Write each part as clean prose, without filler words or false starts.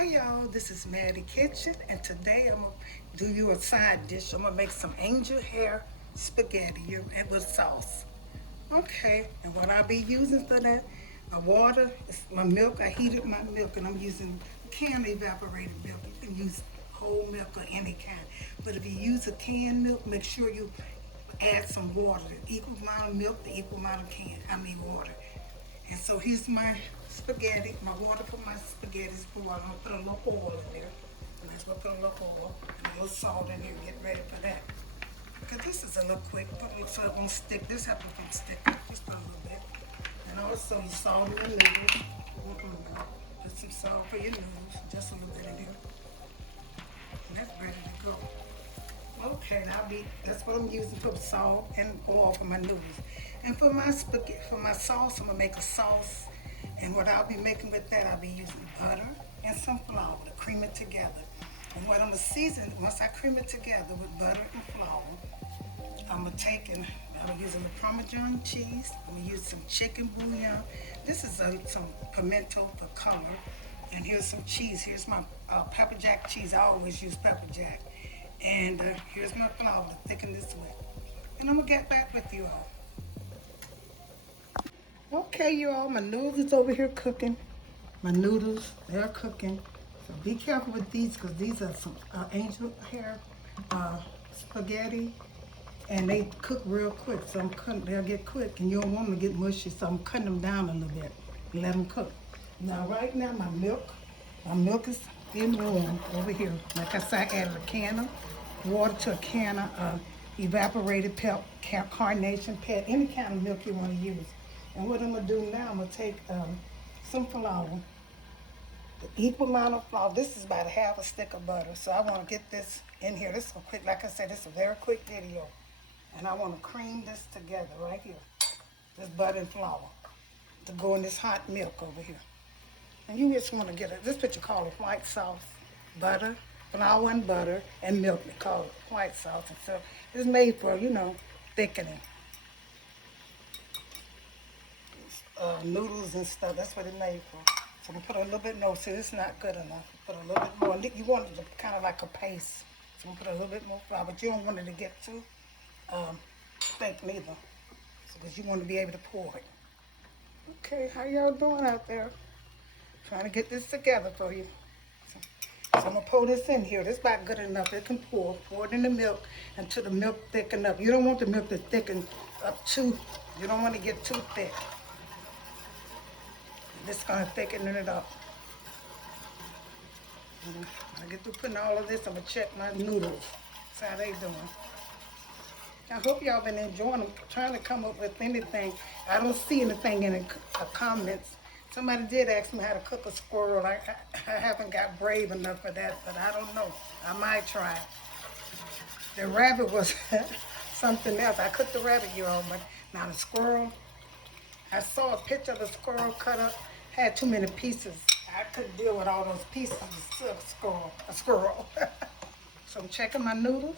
Hi y'all, this is Mattie Kitchen, and today I'm gonna do you a side dish. I'm gonna make some angel hair spaghetti and with sauce. Okay, and what I'll be using for that, my water, my milk. I heated my milk, and I'm using canned evaporated milk. You can use whole milk or any kind, but if you use a canned milk, make sure you add some water, the equal amount of milk, the equal amount of water. And so here's my spaghetti, my water for my spaghetti is boiled. I'm gonna put a little oil in there. And that's gonna put a little oil and a little salt in here, get ready for that. Because this is a little quick, so it won't stick. This happens to stick, just put a little bit. And also you salt in your noodles. Put some salt for your noodles, just a little bit in here. And that's ready to go. Okay, that's what I'm using for salt and oil for my noodles. And for my spaghetti, for my sauce, I'm gonna make a sauce. And what I'll be making with that, I'll be using butter and some flour to cream it together. And what I'm gonna season, once I cream it together with butter and flour, I'm using the Parmesan cheese. I'm gonna use some chicken bouillon. This is some pimiento for color. And here's some cheese. Here's my pepper jack cheese. I always use pepper jack. And here's my flour to thicken this with. And I'm gonna get back with you all. Okay, you all, my noodles is over here cooking. My noodles, they're cooking. So be careful with these because these are some angel hair spaghetti. And they cook real quick, so they'll get quick. And you don't want them to get mushy, so I'm cutting them down a little bit and let them cook. Now, right now, my milk is in warm over here. Like I said, I added a can of water to a can of evaporated carnation pet, any kind of milk you want to use. And what I'm gonna do now, I'm gonna take some flour, the equal amount of flour. This is about a half a stick of butter. So I wanna get this in here. This is a quick, like I said, this is a very quick video. And I wanna cream this together right here. This butter and flour to go in this hot milk over here. And you just wanna get it, this what you call a white sauce. Butter, flour and butter, and milk. They call it white sauce. And so it's made for, thickening. Noodles and stuff, that's what it's made for. So I'm gonna put a little bit more, see it's not good enough. Put a little bit more, you want it to kind of like a paste. So I'm gonna put a little bit more flour, but you don't want it to get too thick neither. Because you want to be able to pour it. Okay, how y'all doing out there? Trying to get this together for you. So I'm gonna pour this in here. This about good enough, it can pour. Pour it in the milk until the milk thicken up. You don't want the milk to thicken up too, you don't want to get too thick. This is gonna thicken it up. I get through putting all of this, I'm gonna check my noodles. See how they doing. I hope y'all been enjoying them, trying to come up with anything. I don't see anything in the comments. Somebody did ask me how to cook a squirrel. I haven't got brave enough for that, but I don't know. I might try it. The rabbit was something else. I cooked the rabbit, you all, but now the squirrel, I saw a picture of the squirrel cut up, had too many pieces. I couldn't deal with all those pieces of a squirrel. So I'm checking my noodles.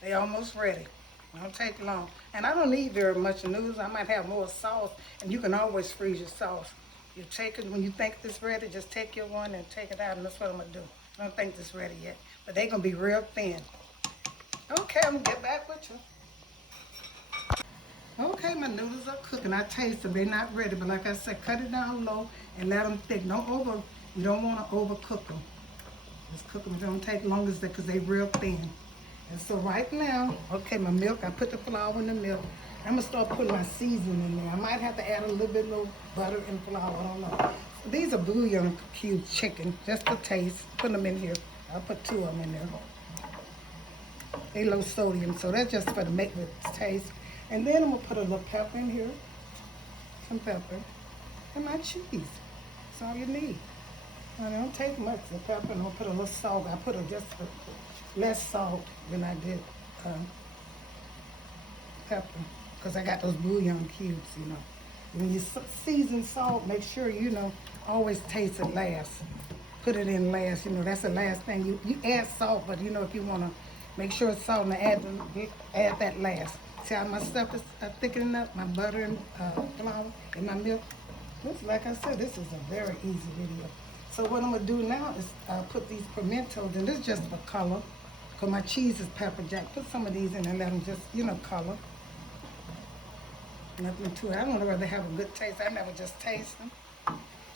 They almost ready. It don't take long. And I don't need very much noodles. I might have more sauce, and you can always freeze your sauce. You take it, when you think it's ready, just take your one and take it out, and that's what I'm gonna do. I don't think it's ready yet, but they're gonna be real thin. Okay, I'm gonna get back with you. Okay, my noodles are cooking. I taste them, they're not ready, but like I said, cut it down low and let them thick. You don't wanna overcook them. Just cook them, it don't take long as that, because they're real thin. And so right now, okay, my milk, I put the flour in the milk. I'm gonna start putting my seasoning in there. I might have to add a little bit more butter and flour, I don't know. These are bouillon cube chicken, just to taste. Put them in here. I'll put 2 of them in there. They low sodium, so that's just for to make the taste. And then I'm gonna put a little pepper in here, some pepper, and my cheese. That's all you need. And it don't take much, the pepper, and I'll put a little salt. I put just less salt than I did pepper, because I got those bouillon cubes, When you season salt, make sure, always taste it last. Put it in last, that's the last thing. You add salt, but if you want to make sure it's salt, and add that last. See how my stuff is thickening up, my butter and flour and my milk? Like I said, this is a very easy video. So what I'm gonna do now is put these pimentos, and this is just for color, because my cheese is pepper jack. Put some of these in and let them just, color. Nothing to it. I don't rather have a good taste. I never just taste them.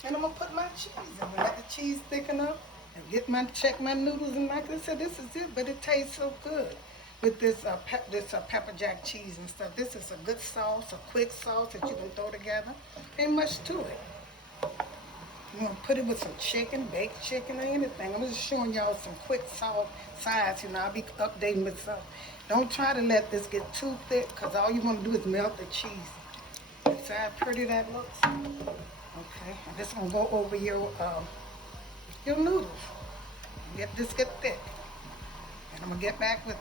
And I'm gonna put my cheese in and let the cheese thicken up and check my noodles. And like I said, this is it, but it tastes so good with this pepper jack cheese and stuff. This is a good sauce, a quick sauce that you can throw together. Ain't much to it. You want to put it with some chicken, baked chicken, or anything. I'm just showing y'all some quick salt sides. I'll be updating with stuff. Don't try to let this get too thick, because all you want to do is melt the cheese. See how pretty that looks? Okay, and this gonna go over your noodles. Get this get thick, and I'm gonna get back with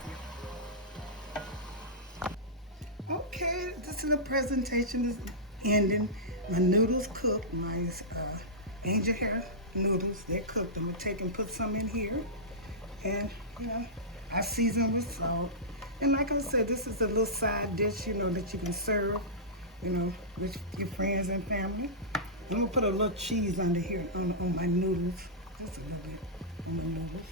you. Okay, this is the presentation. Is ending. My noodles cooked. My angel hair noodles, they're cooked. I'm gonna take and put some in here, and I season with salt. And like I said, this is a little side dish, that you can serve, with your friends and family. I'm gonna put a little cheese under here on my noodles, just a little bit on the noodles.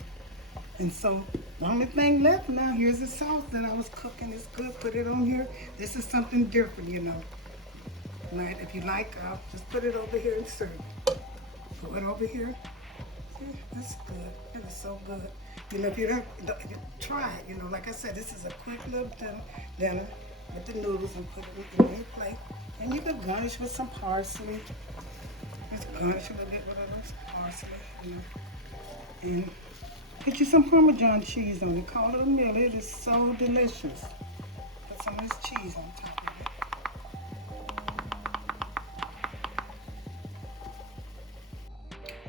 And so the only thing left now, here's the sauce that I was cooking. It's good. Put it on here. This is something different, Right? If you like, I'll just put it over here and serve it. Put it over here. Yeah, that's good. It is so good. If you don't try it, like I said, this is a quick little dinner with the noodles, and put it in your plate. And you can garnish with some parsley. Just garnish a little bit with this parsley, and put you some Parmesan cheese on it. Call it a meal. It is so delicious. Put some of this cheese on top of it.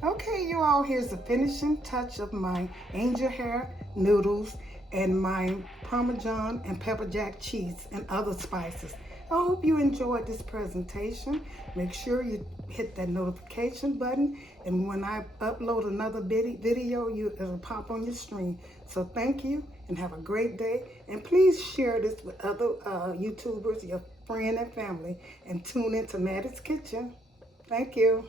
Okay, you all, here's the finishing touch of my angel hair noodles and my Parmesan and pepper jack cheese and other spices. I hope you enjoyed this presentation. Make sure you hit that notification button, and when I upload another video, it'll pop on your screen. So thank you, and have a great day. And please share this with other YouTubers, your friend and family, and tune into Mattie's Kitchen. Thank you.